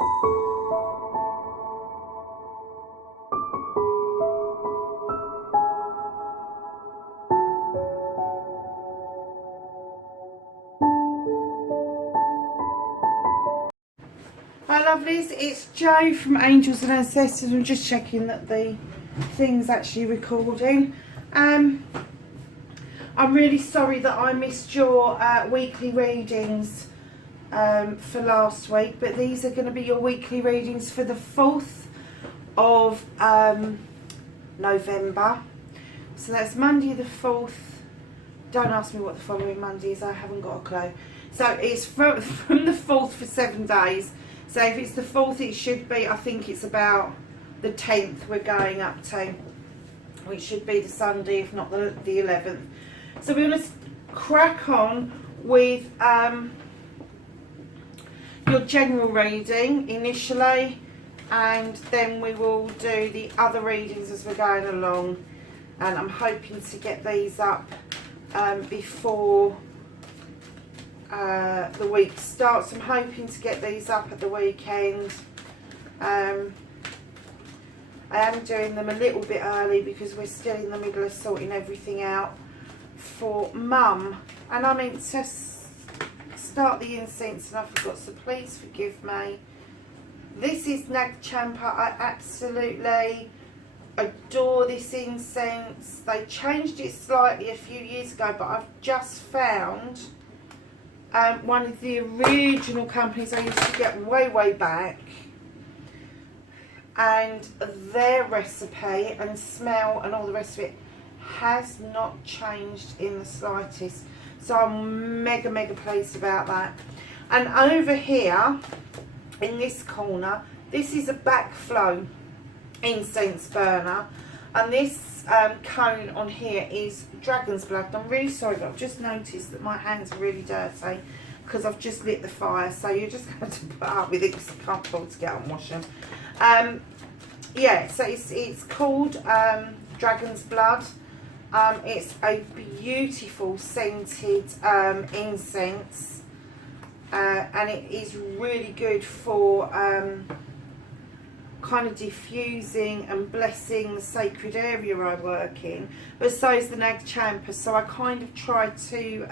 Hi lovelies, it's Jo from Angels and Ancestors. I'm just checking that the thing's actually recording. I'm really sorry that I missed your weekly readings for last week, but these are going to be your weekly readings for the 4th of November. So that's Monday the 4th. Don't ask me what the following Monday is, I haven't got a clue. So it's from the 4th for 7 days. So if it's the 4th, it should be, I think it's about the 10th we're going up to, which should be the Sunday, if not the 11th. So we're going to crack on with your general reading initially, and then we will do the other readings as we're going along. And I'm hoping to get these up before the week starts. I'm hoping to get these up at the weekend. I am doing them a little bit early because we're still in the middle of sorting everything out for Mum, and I meant to start the incense and I forgot, so please forgive me. This is Nag Champa. I absolutely adore this incense. They changed it slightly a few years ago, but I've just found one of the original companies I used to get way back, and their recipe and smell and all the rest of it has not changed in the slightest. So I'm mega pleased about that. And over here in this corner, this is a backflow incense burner, and this cone on here is dragon's blood. I'm really sorry, but I've just noticed that my hands are really dirty because I've just lit the fire, so you're just going to put up with it because I can't afford to get out and wash them. Yeah, so it's called dragon's blood. It's a beautiful scented incense, and it is really good for kind of diffusing and blessing the sacred area I work in, but so is the Nag Champa. So I kind of try to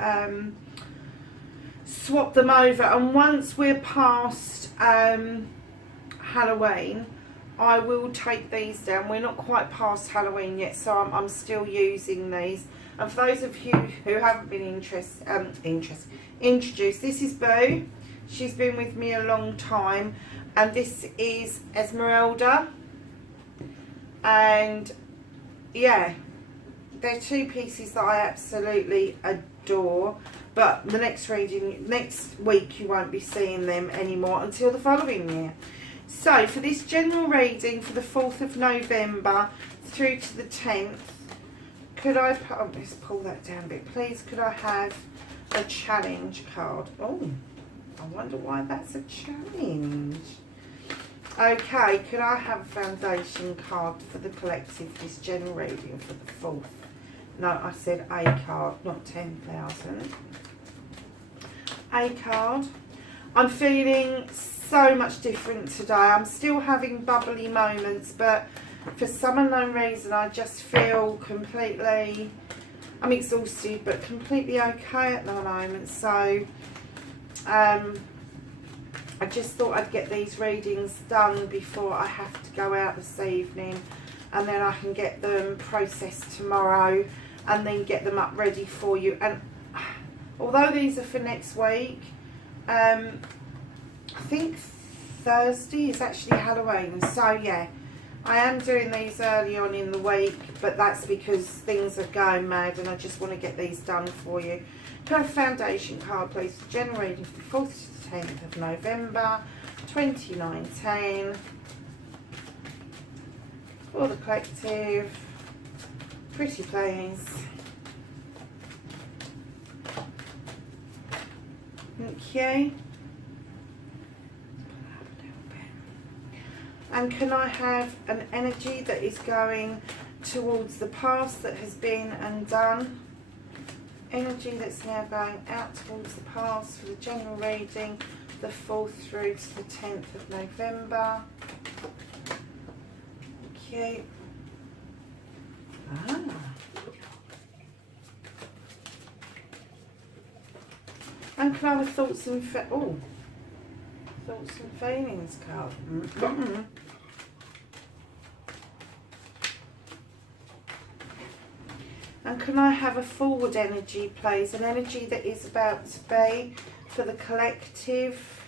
swap them over, and once we're past Halloween, I will take these down. We're not quite past Halloween yet, so I'm still using these. And for those of you who haven't been introduced, this is Boo. She's been with me a long time, and this is Esmeralda. And yeah, they're two pieces that I absolutely adore. But the next week you won't be seeing them anymore until the following year. So for this general reading for the 4th of November through to the 10th, could I, let's pull that down a bit, please, could I have a challenge card? Oh, I wonder why that's a challenge. Okay, could I have a foundation card for the collective, this general reading for the 4th? No, I said a card, not 10,000. A card. I'm feeling so much different today. I'm still having bubbly moments, but for some unknown reason I just feel completely, I'm exhausted but completely okay at the moment. So I just thought I'd get these readings done before I have to go out this evening, and then I can get them processed tomorrow and then get them up ready for you. And although these are for next week, I think Thursday is actually Halloween, so yeah, I am doing these early on in the week, but that's because things are going mad and I just want to get these done for you. Can I have a foundation card, please? Generated from the 4th to the 10th of November 2019 for the collective. Pretty please. Thank you. And can I have an energy that is going towards the past that has been undone? Energy that's now going out towards the past for the general reading the 4th through to the 10th of November. Cute. Ah. And can I have a thoughts and feelings card? Mm-hmm. And can I have a forward energy, please? An energy that is about to be for the collective.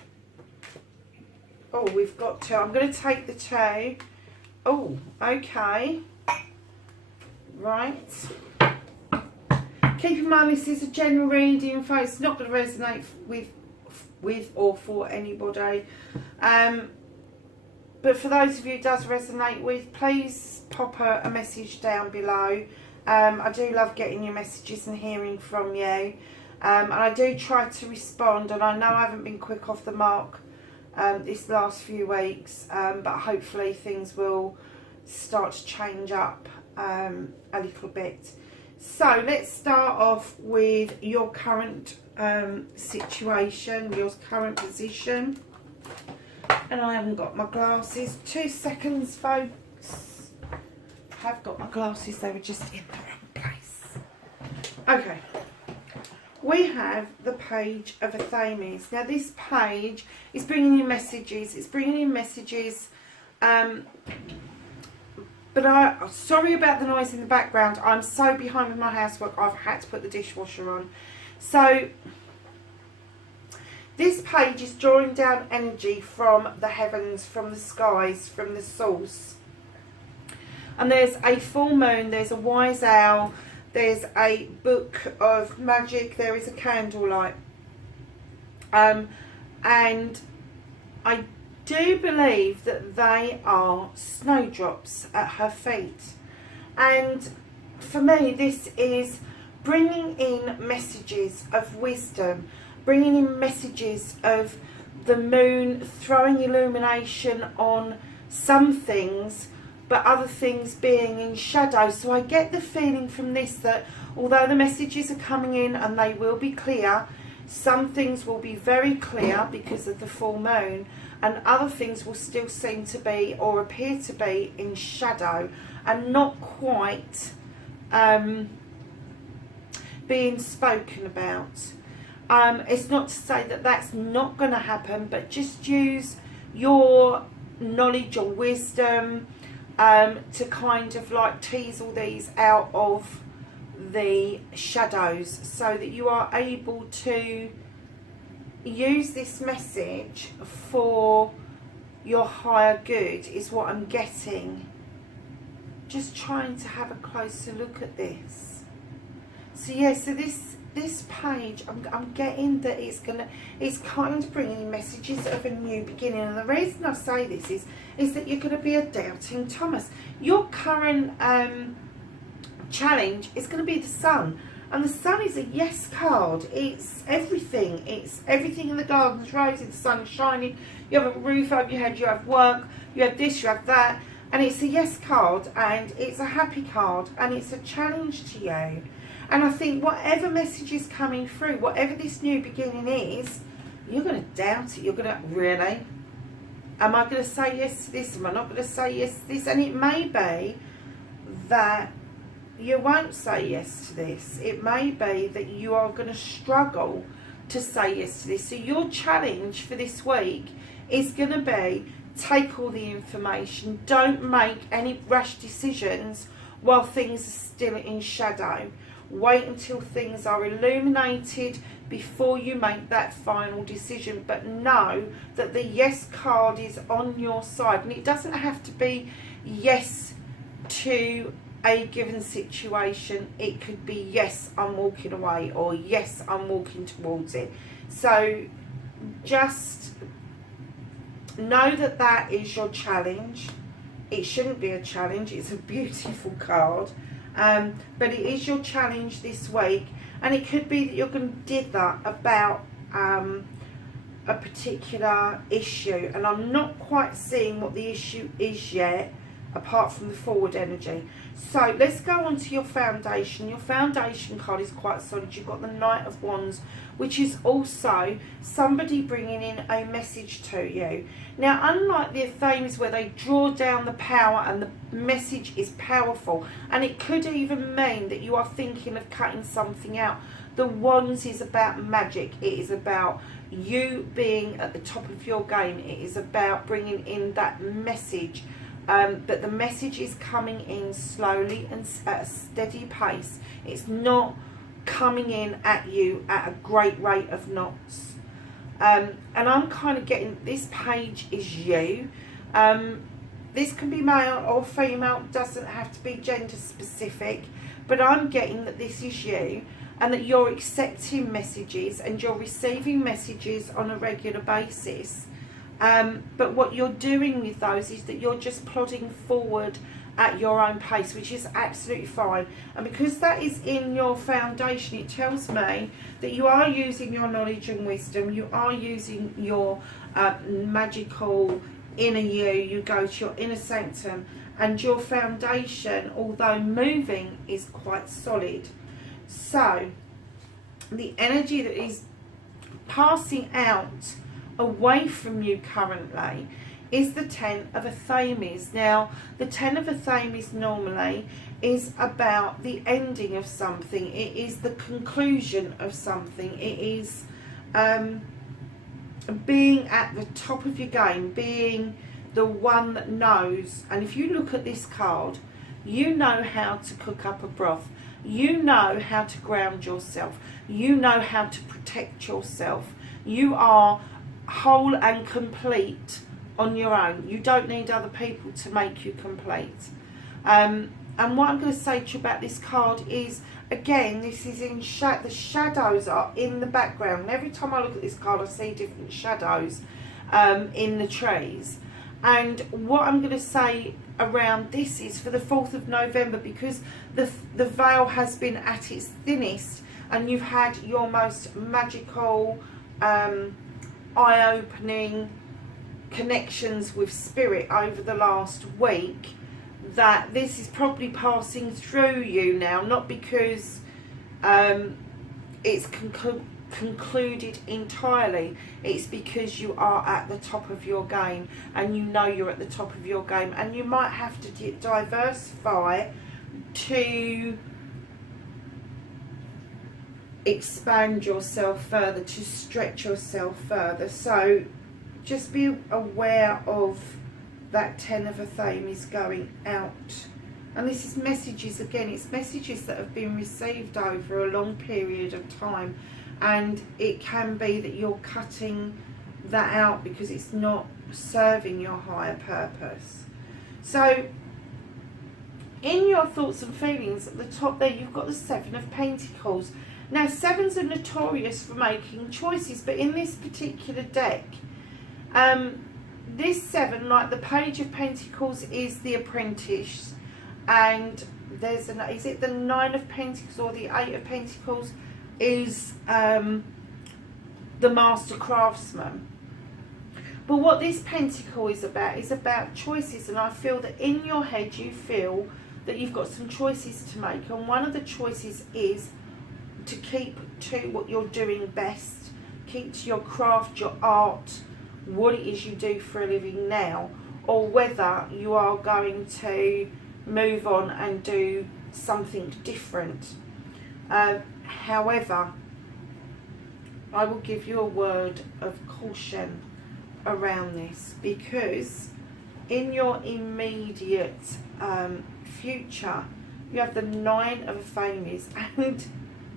Oh, we've got 2. I'm going to take the 2. Oh, okay. Right. Keep in mind this is a general reading, folks. It's not going to resonate with or for anybody. But for those of you it does resonate with, please pop a message down below. I do love getting your messages and hearing from you. And I do try to respond, and I know I haven't been quick off the mark this last few weeks, but hopefully things will start to change up a little bit. So let's start off with your current situation, your current position. And I haven't got my glasses. 2 seconds, folks. I have got my glasses, they were just in the wrong place. Okay. We have the page of Athames. Now this page is bringing in messages. It's bringing in messages. But sorry about the noise in the background. I'm so behind with my housework. I've had to put the dishwasher on. So this page is drawing down energy from the heavens, from the skies, from the source. And there's a full moon. There's a wise owl. There's a book of magic. There is a candlelight. And I do believe that they are snowdrops at her feet. And for me, this is bringing in messages of wisdom, bringing in messages of the moon throwing illumination on some things, but other things being in shadow. So I get the feeling from this that although the messages are coming in and they will be clear, some things will be very clear because of the full moon, and other things will still seem to be or appear to be in shadow and not quite being spoken about. It's not to say that that's not going to happen, but just use your knowledge or wisdom to kind of like tease all these out of the shadows so that you are able to use this message for your higher good is what I'm getting. Just trying to have a closer look at this. So yeah, so this page, I'm getting that it's kind of bringing messages of a new beginning. And the reason I say this is that you're going to be a doubting Thomas. Your current challenge is going to be the sun. And the sun is a yes card. It's everything. It's everything in the garden's rosy, the sun's shining. You have a roof over your head, you have work, you have this, you have that. And it's a yes card, and it's a happy card, and it's a challenge to you. And I think whatever message is coming through, whatever this new beginning is, you're going to doubt it. You're going to, really? Am I going to say yes to this? Am I not going to say yes to this? And it may be that you won't say yes to this. It may be that you are going to struggle to say yes to this. So your challenge for this week is going to be, take all the information. Don't make any rash decisions while things are still in shadow. Wait until things are illuminated before you make that final decision. But know that the yes card is on your side. And it doesn't have to be yes to a given situation. It could be yes, I'm walking away, or yes, I'm walking towards it. So just know that that is your challenge. It shouldn't be a challenge. It's a beautiful card. But it is your challenge this week. And it could be that you're going to dither about a particular issue. And I'm not quite seeing what the issue is yet. apart from the forward energy. So let's go on to your foundation. Your foundation card is quite solid. You've got the Knight of Wands, which is also somebody bringing in a message to you. Now, unlike the themes where they draw down the power and the message is powerful, and it could even mean that you are thinking of cutting something out, the Wands is about magic. It is about you being at the top of your game. It is about bringing in that message. But the message is coming in slowly and at a steady pace. It's not coming in at you at a great rate of knots. And I'm kind of getting, this page is you. This can be male or female, doesn't have to be gender specific. But I'm getting that this is you, and that you're accepting messages and you're receiving messages on a regular basis. But what you're doing with those is that you're just plodding forward at your own pace, which is absolutely fine. And because that is in your foundation, it tells me that you are using your knowledge and wisdom, you are using your magical inner you go to your inner sanctum, and your foundation, although moving, is quite solid. So the energy that is passing out away from you currently is the Ten of Athames. Now, the Ten of Athames normally is about the ending of something. It is the conclusion of something. It is being at the top of your game, being the one that knows. And if you look at this card, you know how to cook up a broth. You know how to ground yourself. You know how to protect yourself. You are whole and complete on your own. You don't need other people to make you complete. And what I'm going to say to you about this card is, again, this is in the shadows are in the background. And every time I look at this card, I see different shadows in the trees. And what I'm going to say around this is for the 4th of November, because the veil has been at its thinnest and you've had your most magical, eye-opening connections with spirit over the last week, that this is probably passing through you now, not because it's concluded entirely. It's because you are at the top of your game, and you know you're at the top of your game, and you might have to diversify to expand yourself further, to stretch yourself further. So just be aware of that Ten of Athames going out. And this is messages, again, it's messages that have been received over a long period of time, and it can be that you're cutting that out because it's not serving your higher purpose. So in your thoughts and feelings, at the top there you've got the Seven of Pentacles. Now, sevens are notorious for making choices, but in this particular deck, this seven, like the Page of Pentacles, is the apprentice, and there's an, is it the Nine of Pentacles or the Eight of Pentacles, is the master craftsman. But what this pentacle is about choices, and I feel that in your head you feel that you've got some choices to make, and one of the choices is to keep to what you're doing best, keep to your craft, your art, what it is you do for a living now, or whether you are going to move on and do something different. However, I will give you a word of caution around this, because in your immediate future you have the Nine of Athames and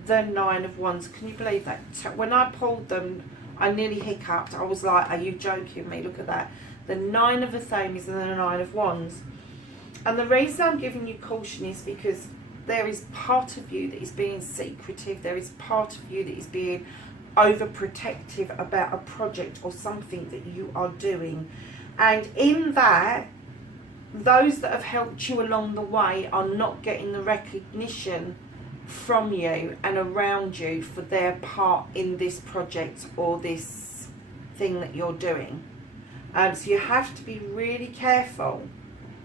the Nine of Wands. Can you believe that? When I pulled them, I nearly hiccuped. I was like, are you joking me? Look at that. The Nine of Athames and the Nine of Wands. And the reason I'm giving you caution is because there is part of you that is being secretive. There is part of you that is being overprotective about a project or something that you are doing. And in that, those that have helped you along the way are not getting the recognition from you and around you for their part in this project or this thing that you're doing. So you have to be really careful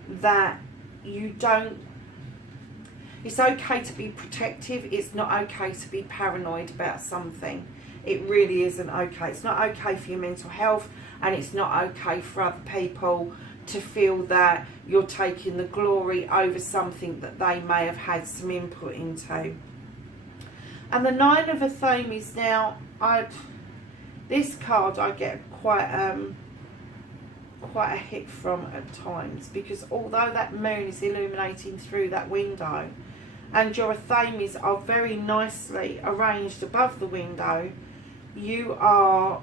that you don't, it's okay to be protective, it's not okay to be paranoid about something. It really isn't okay. It's not okay for your mental health, and it's not okay for other people to feel that you're taking the glory over something that they may have had some input into. And the Nine of Athames, now, this card I get quite a hit from at times, because although that moon is illuminating through that window and your Athames are very nicely arranged above the window, you are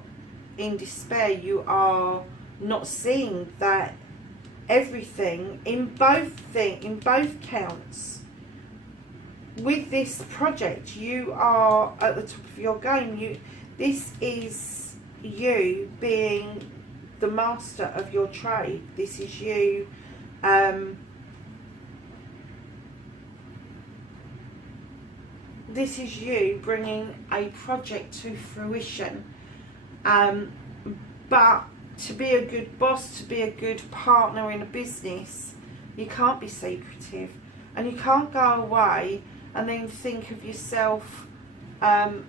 in despair. You are not seeing that everything in both counts. With this project, you are at the top of your game. This is you being the master of your trade. This is you this is you bringing a project to fruition. But to be a good boss, to be a good partner in a business, you can't be secretive, and you can't go away and then think of yourself and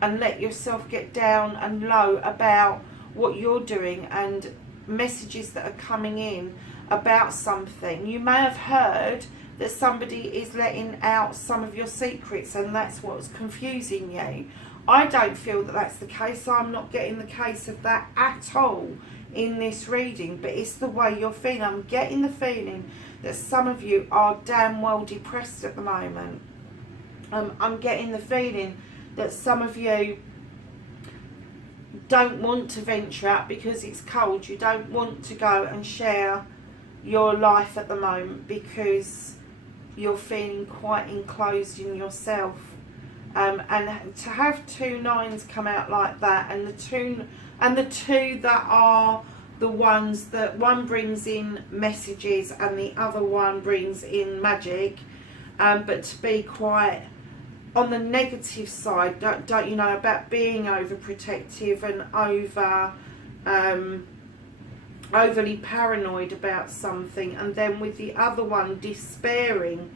let yourself get down and low about what you're doing and messages that are coming in about something. You may have heard that somebody is letting out some of your secrets, and that's what's confusing you. I don't feel that that's the case. I'm not getting the case of that at all in this reading, but it's the way you're feeling. I'm getting the feeling that some of you are damn well depressed at the moment. I'm getting the feeling that some of you don't want to venture out because it's cold. You don't want to go and share your life at the moment because you're feeling quite enclosed in yourself. And to have two nines come out like that, and the two that are the ones that one brings in messages and the other one brings in magic, but to be quite on the negative side, don't you know, about being overprotective and overly paranoid about something, and then with the other one despairing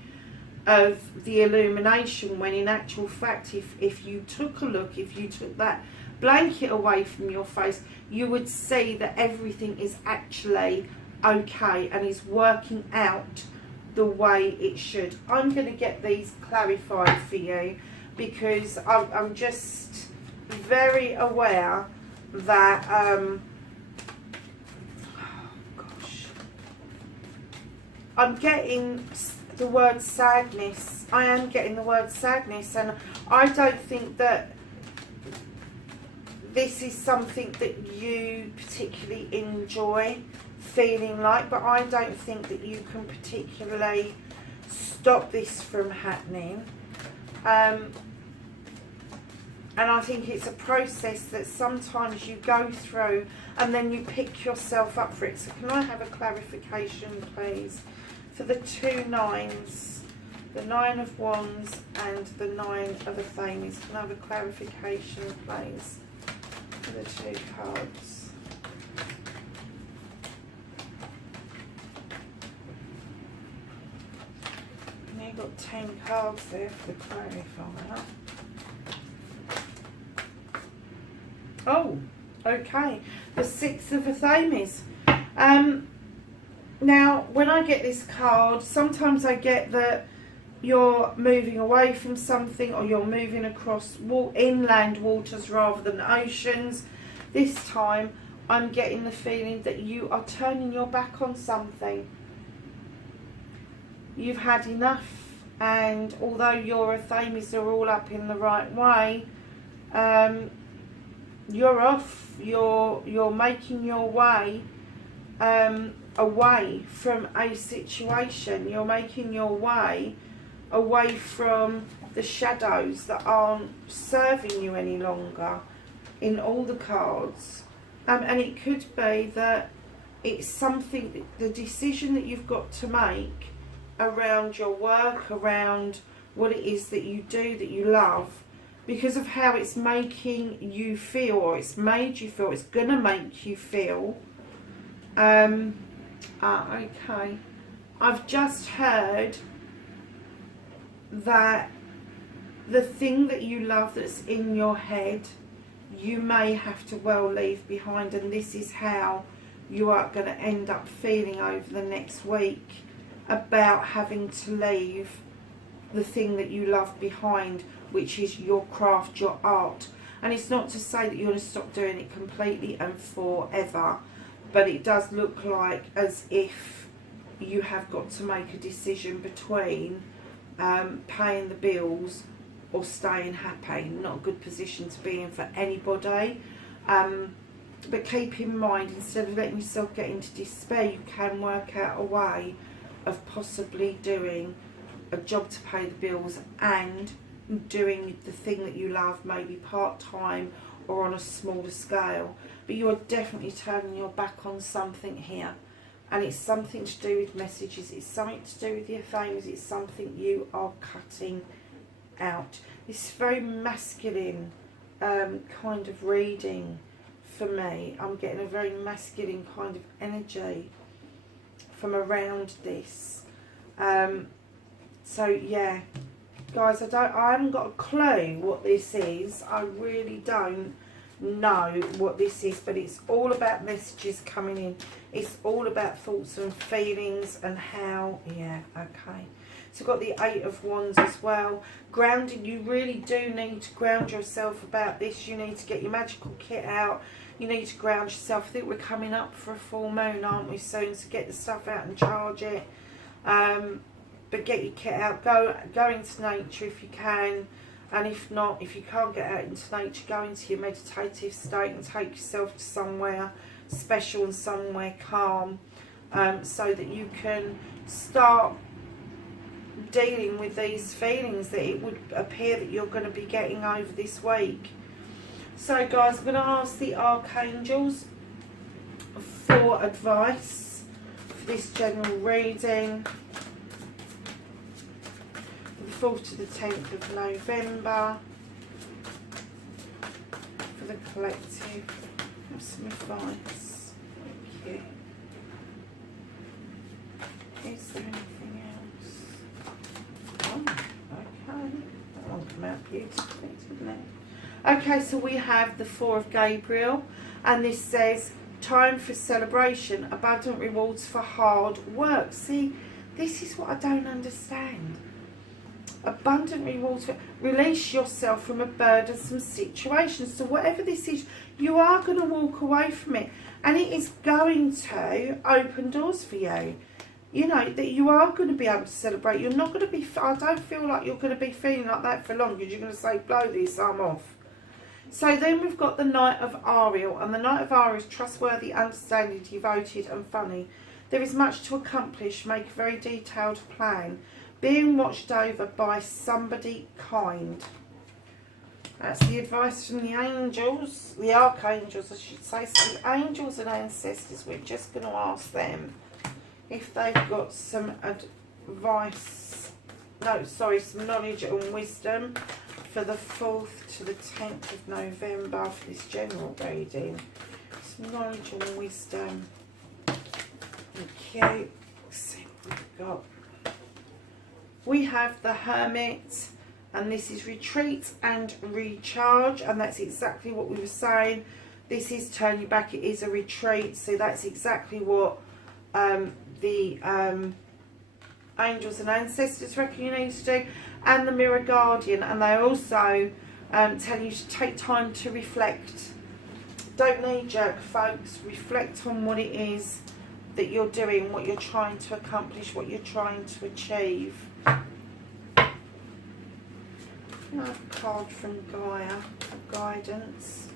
of the illumination, when in actual fact, if you took a look, if you took that blanket away from your face, you would see that everything is actually okay and is working out the way it should. I'm going to get these clarified for you, because I'm just very aware that I'm getting the word sadness. I am getting the word sadness, and I don't think that this is something that you particularly enjoy feeling like, but I don't think that you can particularly stop this from happening. And I think it's a process that sometimes you go through and then you pick yourself up for it. So can I have a clarification, please, for the two nines, the Nine of Wands and the Nine of Athames? Can I have a clarification, please, for the two cards? You've got 10 cards there for the clarifier. Oh, okay. The Six of Athames. Now, when I get this card, sometimes I get that you're moving away from something, or you're moving across inland waters rather than oceans. This time, I'm getting the feeling that you are turning your back on something. You've had enough, and although your Athames are all up in the right way, you're off. You're making your way away from a situation. You're making your way away from the shadows that aren't serving you any longer in all the cards. And it could be that it's something, the decision that you've got to make around your work, around what it is that you do, that you love, because of how it's making you feel, or it's made you feel, it's going to make you feel. Okay. I've just heard that the thing that you love that's in your head, you may have to well leave behind, and this is how you are going to end up feeling over the next week about having to leave the thing that you love behind, which is your craft, your art. And it's not to say that you're going to stop doing it completely and forever, but it does look like as if you have got to make a decision between paying the bills or staying happy. Not a good position to be in for anybody. But keep in mind, instead of letting yourself get into despair, you can work out a way of possibly doing a job to pay the bills and doing the thing that you love, maybe part-time or on a smaller scale. But you are definitely turning your back on something here, and it's something to do with messages, it's something to do with your famous, it's something you are cutting out. It's very masculine kind of reading for me. I'm getting a very masculine kind of energy from around this. So yeah, guys, I haven't got a clue what this is. I really don't know what this is, but it's all about messages coming in. It's all about thoughts and feelings and how, yeah, okay. So got the Eight of Wands as well. Grounding, you really do need to ground yourself about this. You need to get your magical kit out. You need to ground yourself. I think we're coming up for a full moon, aren't we, soon? So get the stuff out and charge it. But get your kit out. Go into nature if you can. And if not, if you can't get out into nature, go into your meditative state and take yourself to somewhere special and somewhere calm, so that you can start dealing with these feelings that it would appear that you're going to be getting over this week. So guys, I'm going to ask the archangels for advice for this general reading, the 4th to the 10th of November, for the collective. Have some advice. Thank you. Is there anything else? Oh, okay. That one came out beautifully, didn't it? Okay, so we have the Four of Gabriel, and this says, time for celebration, abundant rewards for hard work. See, this is what I don't understand. Abundant rewards for, release yourself from a burdensome situation. So whatever this is, you are going to walk away from it, and it is going to open doors for you. You know, that you are going to be able to celebrate. You're not going to be, I don't feel like you're going to be feeling like that for long, because you're going to say, blow this, I'm off. So then we've got the Knight of Ariel, and the Knight of Ariel is trustworthy, understanding, devoted and funny. There is much to accomplish, make a very detailed plan, being watched over by somebody kind. That's the advice from the angels, the archangels I should say. So the angels and ancestors, we're just going to ask them if they've got some advice, no, sorry, some knowledge and wisdom for the 4th to the 10th of November for this general reading. Some knowledge and wisdom. Okay, let's see what we've got. We have the Hermit, and this is retreat and recharge, and that's exactly what we were saying. This is turn your back, it is a retreat, so that's exactly what the angels and ancestors reckon you need to do. And the Mirror Guardian, and they also tell you to take time to reflect. Don't knee-jerk, folks. Reflect on what it is that you're doing, what you're trying to accomplish, what you're trying to achieve. Another card from Gaia for guidance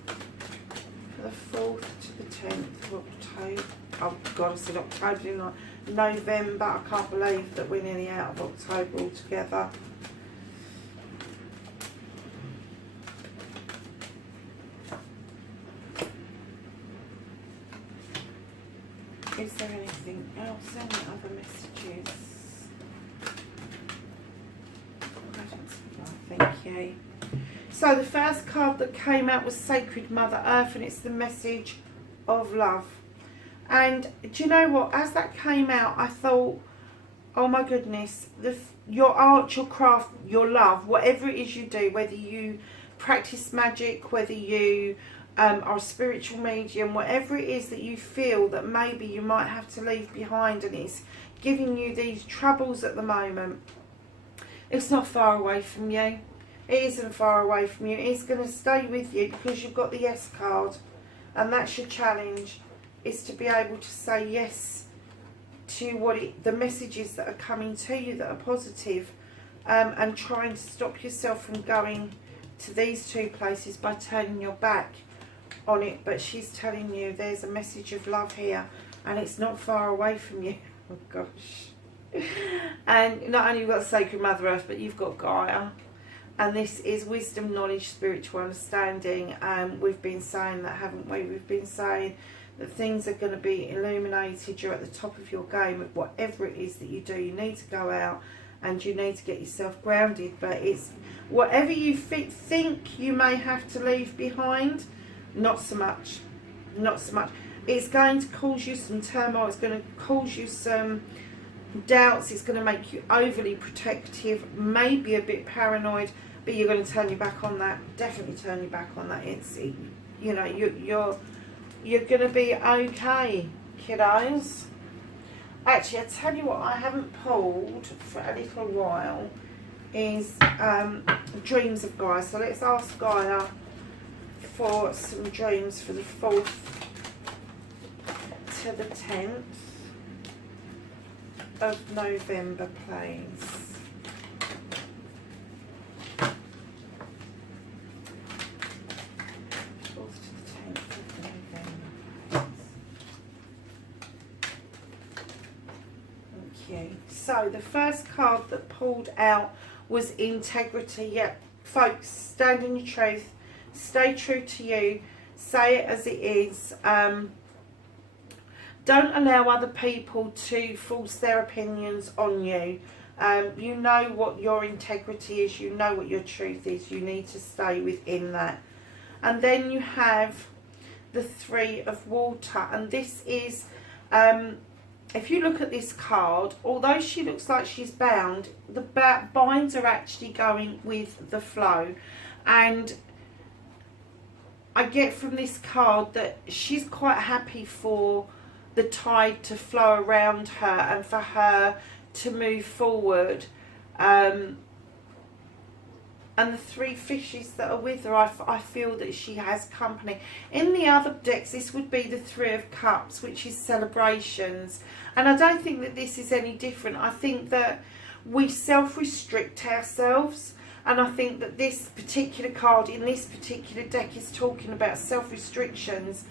for the 4th to the 10th of October. Oh God, I said October, didn't I? November. I can't believe that we're nearly out of October altogether. Is there anything else? Any other messages? Thank you. So the first card that came out was Sacred Mother Earth, and it's the message of love. And do you know what? As that came out, I thought, oh my goodness, your art, your craft, your love, whatever it is you do, whether you practice magic, whether you are a spiritual medium, whatever it is that you feel that maybe you might have to leave behind and it's giving you these troubles at the moment, it's not far away from you. It isn't far away from you. It's going to stay with you because you've got the yes card. And that's your challenge, is to be able to say yes to the messages that are coming to you that are positive, and trying to stop yourself from going to these two places by turning your back on it. But she's telling you there's a message of love here and it's not far away from you. Oh gosh. And not only you've got Sacred Mother Earth, but you've got Gaia. And this is wisdom, knowledge, spiritual understanding. We've been saying that, haven't we? We've been saying that things are going to be illuminated. You're at the top of your game of whatever it is that you do. You need to go out and you need to get yourself grounded. But it's whatever you think you may have to leave behind, not so much. Not so much. It's going to cause you some turmoil. It's going to cause you some doubts. It's going to make you overly protective, maybe a bit paranoid, but you're going to turn your back on that. Definitely turn your back on that. It's, you know, you're going to be okay, kiddos. Actually, I tell you what, I haven't pulled for a little while is dreams of Gaia. So let's ask Gaia for some dreams for the 4th to the 10th of November, please. So the first card that pulled out was integrity. Yep, folks, stand in your truth, stay true to you, say it as it is. Don't allow other people to force their opinions on you. You know what your integrity is, you know what your truth is, you need to stay within that. And then you have the 3 of water, and this is if you look at this card, although she looks like she's bound, the binds are actually going with the flow. And I get from this card that she's quite happy for the tide to flow around her and for her to move forward. And the 3 fishes that are with her, I feel that she has company. In the other decks, this would be the 3 of Cups, which is celebrations. And I don't think that this is any different. I think that we self-restrict ourselves. And I think that this particular card in this particular deck is talking about self-restrictions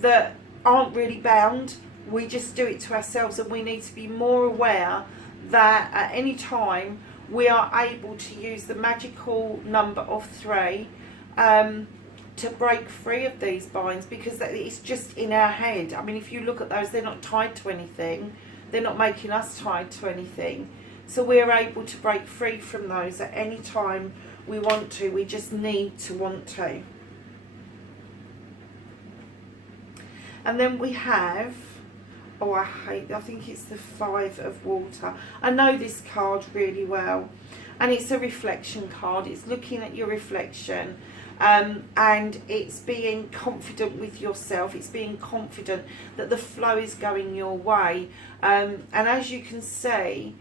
that aren't really bound. We just do it to ourselves, and we need to be more aware that at any time we are able to use the magical number of 3 to break free of these binds, because it's just in our head. I mean, if you look at those, they're not tied to anything. They're not making us tied to anything. So we're able to break free from those at any time we want to. We just need to want to. And then we have, oh, I think it's the 5 of water. I know this card really well. And it's a reflection card. It's looking at your reflection. And it's being confident with yourself. It's being confident that the flow is going your way. And as you can see,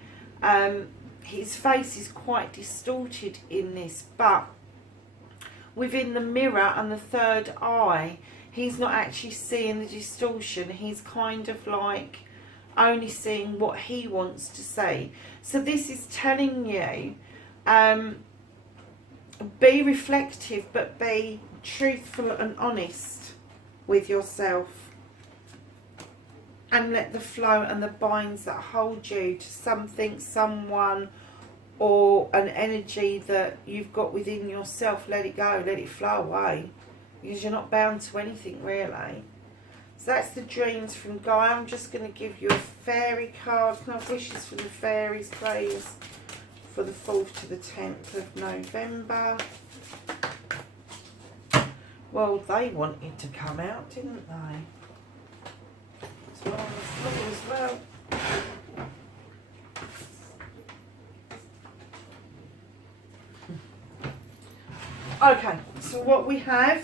his face is quite distorted in this. But within the mirror and the 3rd eye, he's not actually seeing the distortion. He's kind of like only seeing what he wants to say. So this is telling you, be reflective, but be truthful and honest with yourself. And let the flow and the binds that hold you to something, someone, or an energy that you've got within yourself, let it go, let it flow away. Because you're not bound to anything, really. So that's the dreams from Gaia. I'm just going to give you a fairy card. Can I have wishes from the fairies, please? For the 4th to the 10th of November. Well, they wanted to come out, didn't they? Okay, so what we have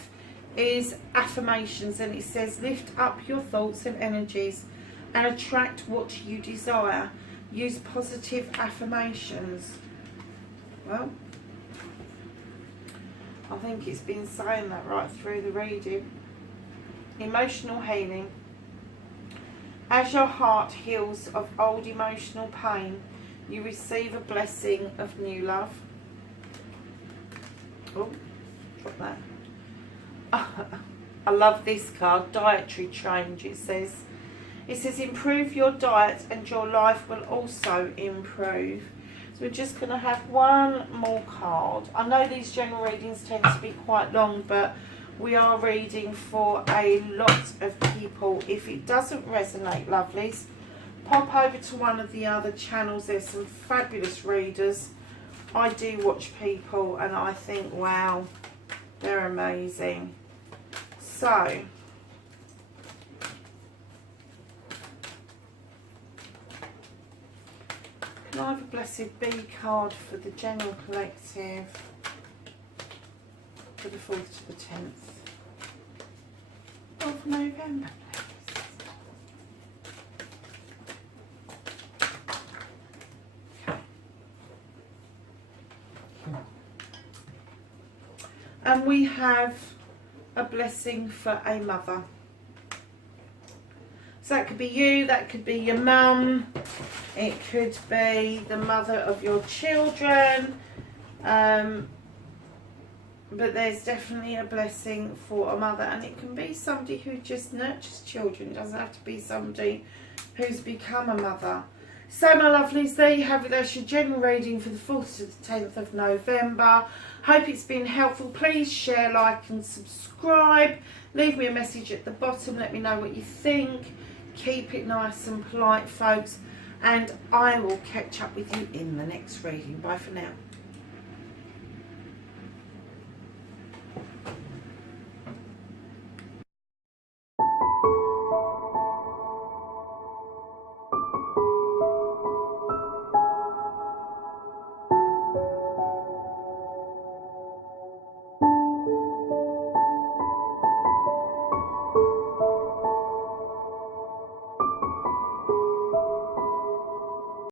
is affirmations, and it says lift up your thoughts and energies and attract what you desire. Use positive affirmations. Well, I think it's been saying that right through the reading. Emotional healing. As your heart heals of old emotional pain, you receive a blessing of new love. Oh, drop that. I love this card, dietary change. It says improve your diet and your life will also improve. So we're just going to have one more card. I know these general readings tend to be quite long, but we are reading for a lot of people. If it doesn't resonate, lovelies, pop over to one of the other channels. There's some fabulous readers. I do watch people and I think, wow, they're amazing. So, can I have a blessed B card for the general collective for the 4th to the 10th of November, please? And we have a blessing for a mother. So that could be you, that could be your mum, it could be the mother of your children, but there's definitely a blessing for a mother, and it can be somebody who just nurtures children. It doesn't have to be somebody who's become a mother. So my lovelies, there you have it. That's your general reading for the 4th to the 10th of November. Hope it's been helpful. Please share, like and subscribe. Leave me a message at the bottom. Let me know what you think. Keep it nice and polite, folks. And I will catch up with you in the next reading. Bye for now.